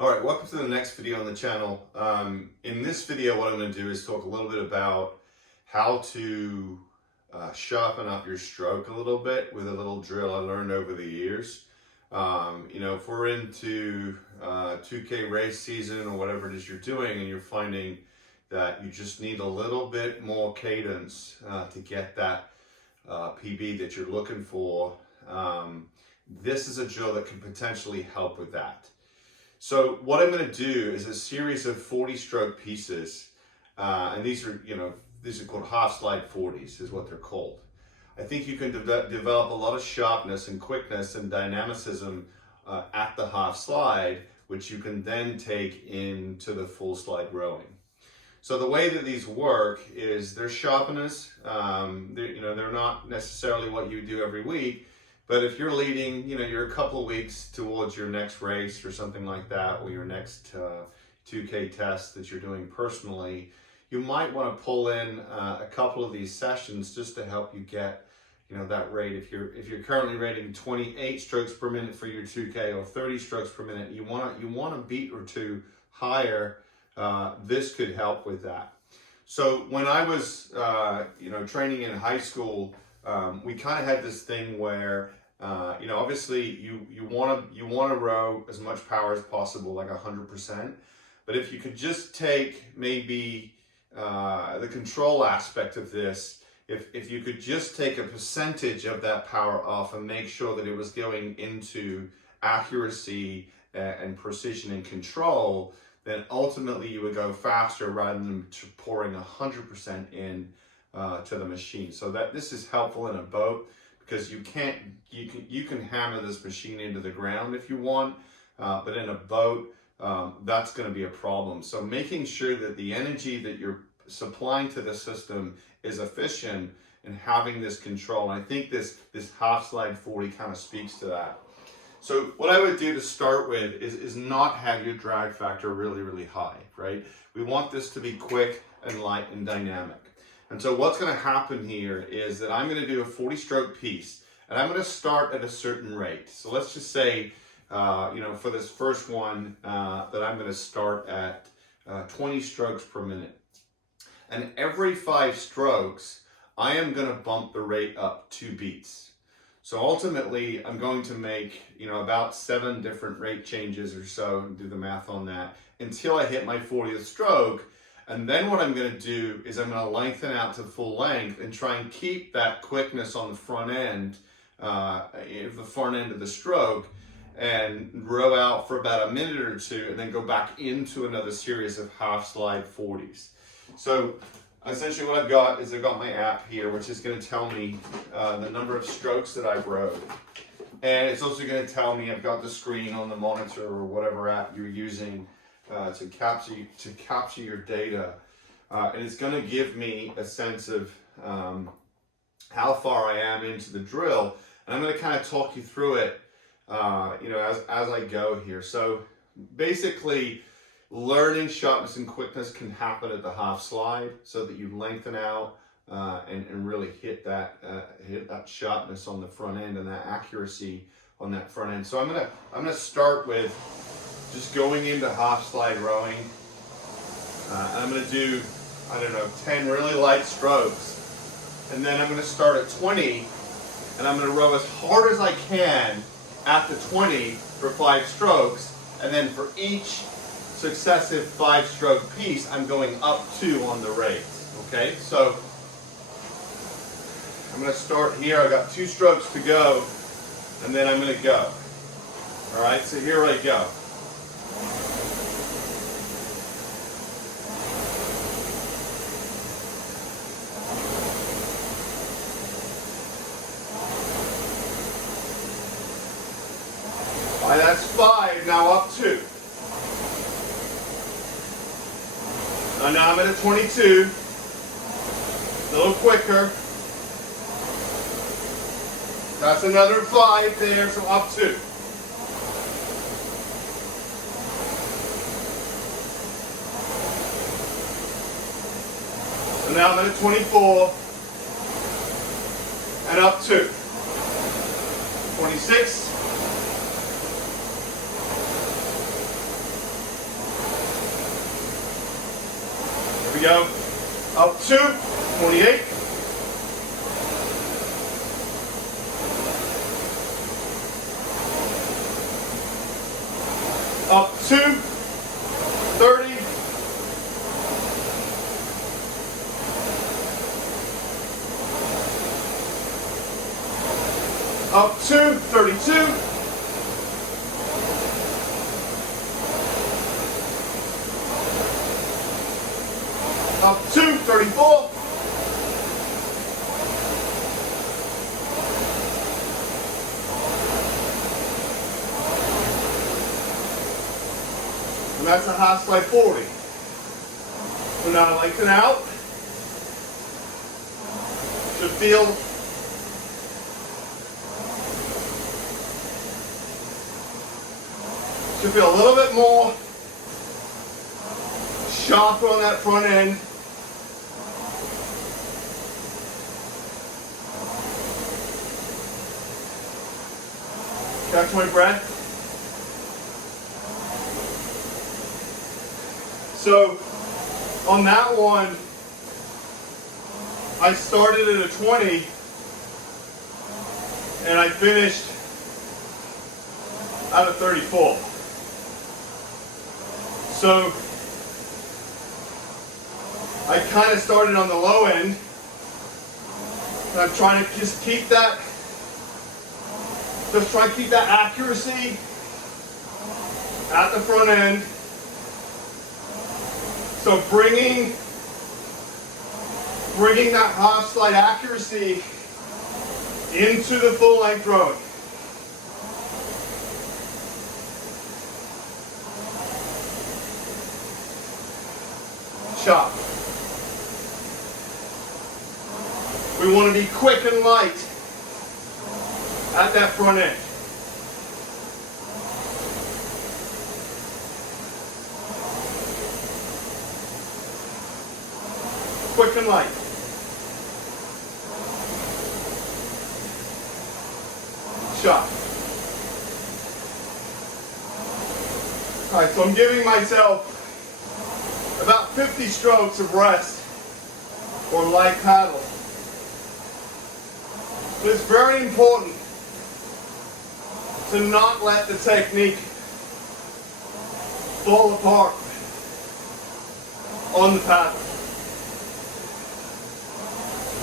All right, welcome to the next video on the channel. In this video, what I'm going to do is talk a little bit about how to sharpen up your stroke a little bit with a little drill I learned over the years. If we're into 2K race season or whatever it is you're doing and you're finding that you just need a little bit more cadence to get that PB that you're looking for, this is a drill that can potentially help with that. So what I'm going to do is a series of 40 stroke pieces, and these are called half slide 40s is what they're called. I think you can develop a lot of sharpness and quickness and dynamicism at the half slide, which you can then take into the full slide rowing. So the way that these work is they're sharpeners. They're not necessarily what you do every week. But if you're leading, you're a couple of weeks towards your next race or something like that, or your next 2K test that you're doing personally, you might want to pull in a couple of these sessions just to help you get, that rate. If you're currently rating 28 strokes per minute for your 2K or 30 strokes per minute, you want a beat or two higher. This could help with that. So when I was, training in high school, we kind of had this thing where, obviously you want to row as much power as possible, like 100%. But if you could just take maybe the control aspect of this, if you could just take a percentage of that power off and make sure that it was going into accuracy and precision and control, then ultimately you would go faster rather than pouring 100% in to the machine. So that this is helpful in a boat, because you can hammer this machine into the ground if you want, but in a boat that's going to be a problem. So making sure that the energy that you're supplying to the system is efficient and having this control. And I think this half slide 40 kind of speaks to that. So what I would do to start with is not have your drag factor really, really high, right? We want this to be quick and light and dynamic. And so what's going to happen here is that I'm going to do a 40 stroke piece, and I'm going to start at a certain rate. So let's just say, for this first one, that I'm going to start at 20 strokes per minute. And every 5 strokes, I am going to bump the rate up 2 beats. So ultimately, I'm going to make, about 7 different rate changes or so, and do the math on that, until I hit my 40th stroke. And then what I'm going to do is I'm going to lengthen out to full length and try and keep that quickness on the front end, the front end of the stroke, and row out for about a minute or two, and then go back into another series of half slide 40s. So essentially what I've got is I've got my app here, which is going to tell me the number of strokes that I've rowed. And it's also going to tell me, I've got the screen on the monitor or whatever app you're using to capture your data, and it's going to give me a sense of how far I am into the drill, and I'm going to kind of talk you through it, as I go here. So basically, learning sharpness and quickness can happen at the half slide, so that you lengthen out and really hit that sharpness on the front end and that accuracy on that front end. So I'm gonna start with just going into half slide rowing, and I'm going to do, 10 really light strokes, and then I'm going to start at 20, and I'm going to row as hard as I can at the 20 for 5 strokes, and then for each successive 5 stroke piece, I'm going up 2 on the rate. Okay, so I'm going to start here. I've got 2 strokes to go, and then I'm going to go. All right, so here I go. All right, that's 5, now up 2. And now I'm at a 22, a little quicker. That's another 5 there, so up 2. So now I'm at a 24, and up 2. 26, we go. Up 2, 28. Up 2, 30. Up 2, 32. Up 2, 34. And that's a half slide 40. So now lengthen out. Should feel a little bit more sharper on that front end. Catch my breath. So on that one, I started at a 20 and I finished at a 34. So I kind of started on the low end, and I'm trying to just try to keep that accuracy at the front end. So bringing that half slide accuracy into the full length rowing. Chop. We want to be quick and light at that front end. Quick and light. Chop. All right, so I'm giving myself about 50 strokes of rest or light paddle. But it's very important to not let the technique fall apart on the paddle.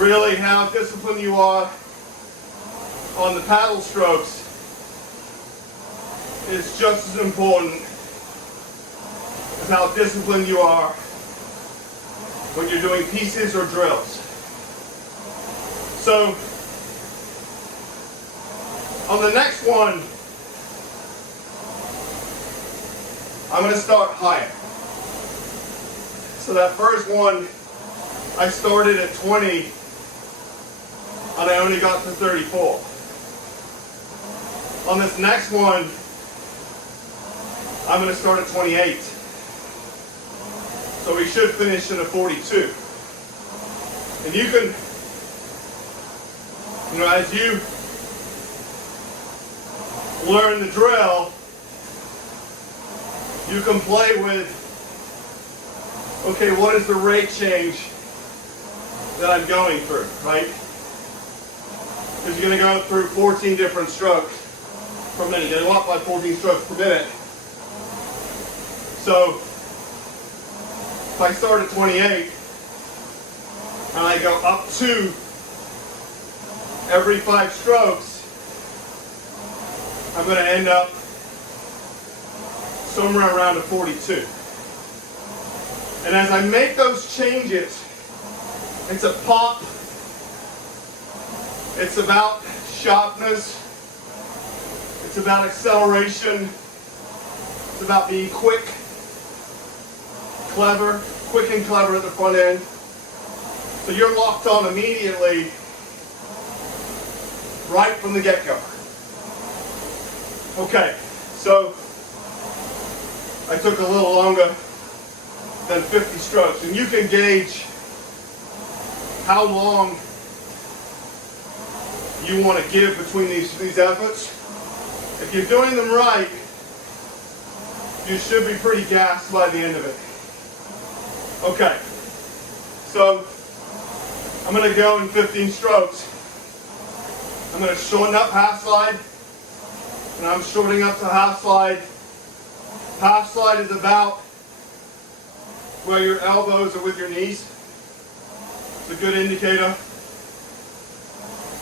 Really how disciplined you are on the paddle strokes is just as important as how disciplined you are when you're doing pieces or drills. So on the next one, I'm going to start higher. So that first one, I started at 20 and I only got to 34. On this next one, I'm going to start at 28. So we should finish in a 42. And you can, as you learn the drill, you can play with, okay, what is the rate change that I'm going through, right? Because you're going to go through 14 different strokes per minute. You're going to walk by 14 strokes per minute. So if I start at 28 and I go up to every 5 strokes, I'm going to end up somewhere around a 42. And as I make those changes, it's a pop, it's about sharpness, it's about acceleration, it's about being quick and clever at the front end. So you're locked on immediately, right from the get-go. Okay, so I took a little longer than 50 strokes, and you can gauge how long you want to give between these efforts. If you're doing them right, you should be pretty gassed by the end of it. Okay, So I'm going to go in 15 strokes. I'm going to shorten up half slide, and I'm shortening up to half slide. Half slide is about where your elbows are with your knees. It's a good indicator.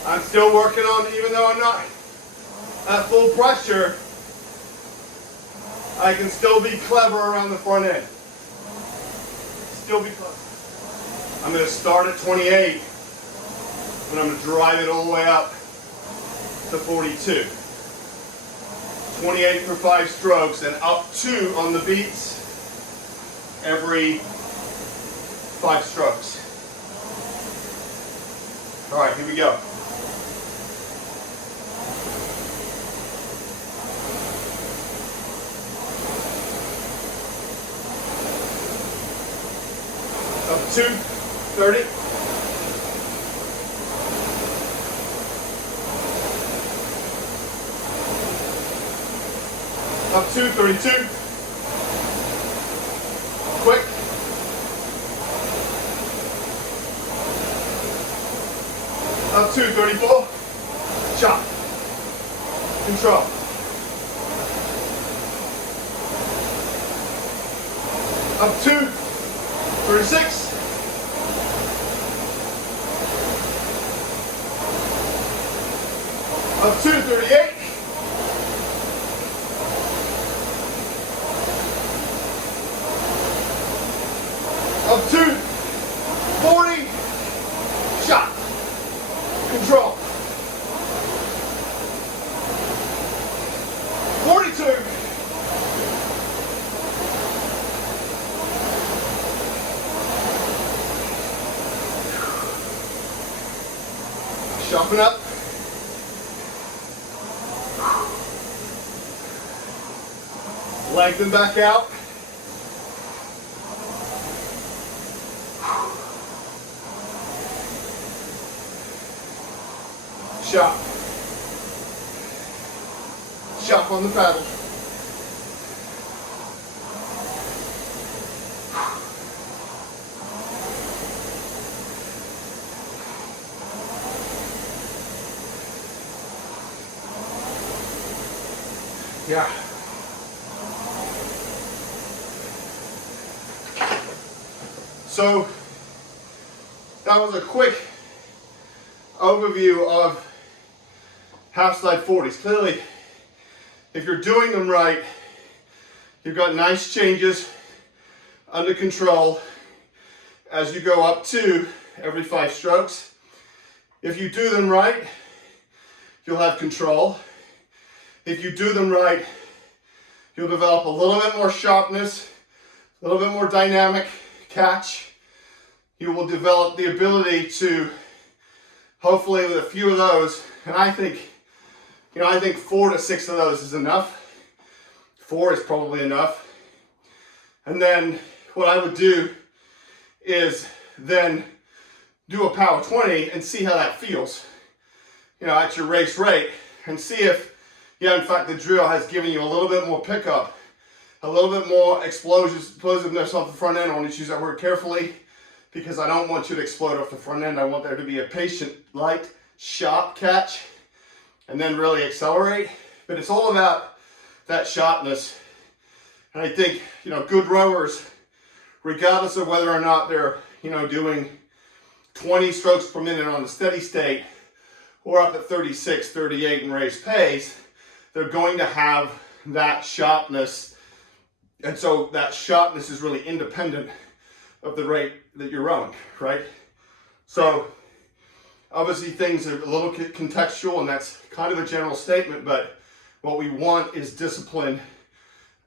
I'm still working on, even though I'm not at full pressure, I can still be clever around the front end. Still be clever. I'm going to start at 28, and I'm going to drive it all the way up to 42. 28 for 5 strokes, and up 2 on the beats every 5 strokes. All right, here we go. Up 2, 30. Up 2, 32. Quick. Up 2, 34. Chop. Control. Up 2, 36. Up 2, 38. Up 2, 40. Shot. Control. 42. Sharpen up. Lengthen back out. Chop. Chop on the paddle. Yeah. So that was a quick overview of half slide 40s. Clearly, if you're doing them right, you've got nice changes under control as you go up to every 5 strokes. If you do them right, you'll have control. If you do them right, you'll develop a little bit more sharpness, a little bit more dynamic catch. You will develop the ability to, hopefully with a few of those, and I think 4 to 6 of those is enough. 4 is probably enough. And then what I would do is then do a power 20 and see how that feels, at your race rate, and see if, in fact, the drill has given you a little bit more pickup, a little bit more explosiveness off the front end. I want to choose that word carefully because I don't want you to explode off the front end. I want there to be a patient, light, sharp catch, and then really accelerate. But it's all about that sharpness. And I think, good rowers, regardless of whether or not they're, doing 20 strokes per minute on the steady state or up at 36, 38 in race pace, they're going to have that sharpness. And so that sharpness is really independent of the rate that you're rowing, right? So obviously things are a little contextual, and that's kind of a general statement, but what we want is discipline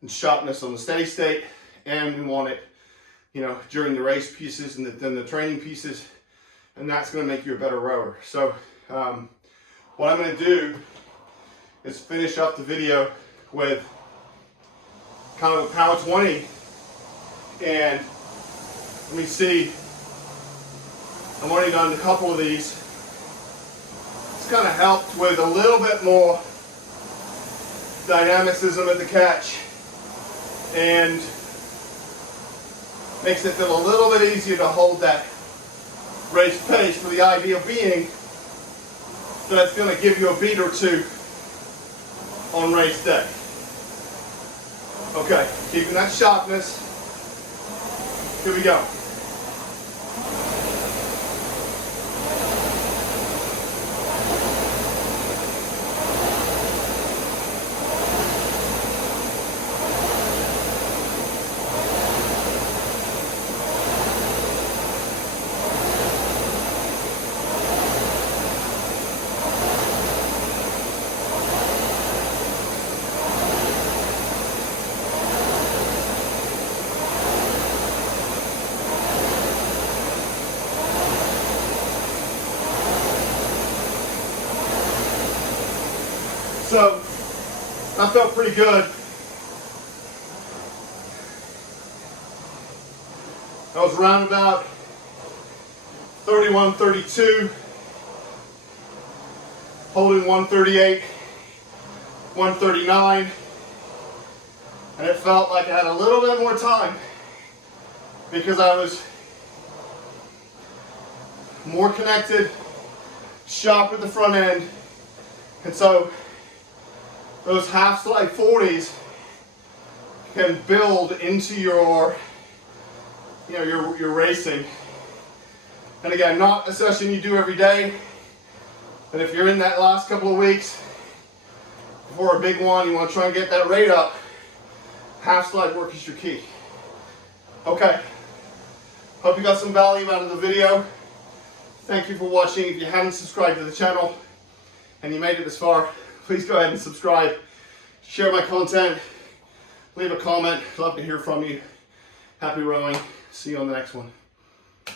and sharpness on the steady state, and we want it, during the race pieces and then the training pieces, and that's going to make you a better rower. So what I'm going to do is finish up the video with kind of a power 20, and let me see, I've already done a couple of these. It's kind of helped with a little bit more dynamicism at the catch and makes it feel a little bit easier to hold that race pace, with the idea being that it's going to give you a beat or two on race day. Okay, keeping that sharpness. Here we go. So that felt pretty good. I was around about 31, 32, holding 138, 139, and it felt like I had a little bit more time because I was more connected, sharp at the front end, and so those half slide 40s can build into your racing. And again, not a session you do every day, but if you're in that last couple of weeks before a big one, you want to try and get that rate up, half slide work is your key. Okay, hope you got some value out of the video. Thank you for watching. If you haven't subscribed to the channel and you made it this far, please go ahead and subscribe, share my content, leave a comment. Love to hear from you. Happy rowing. See you on the next one.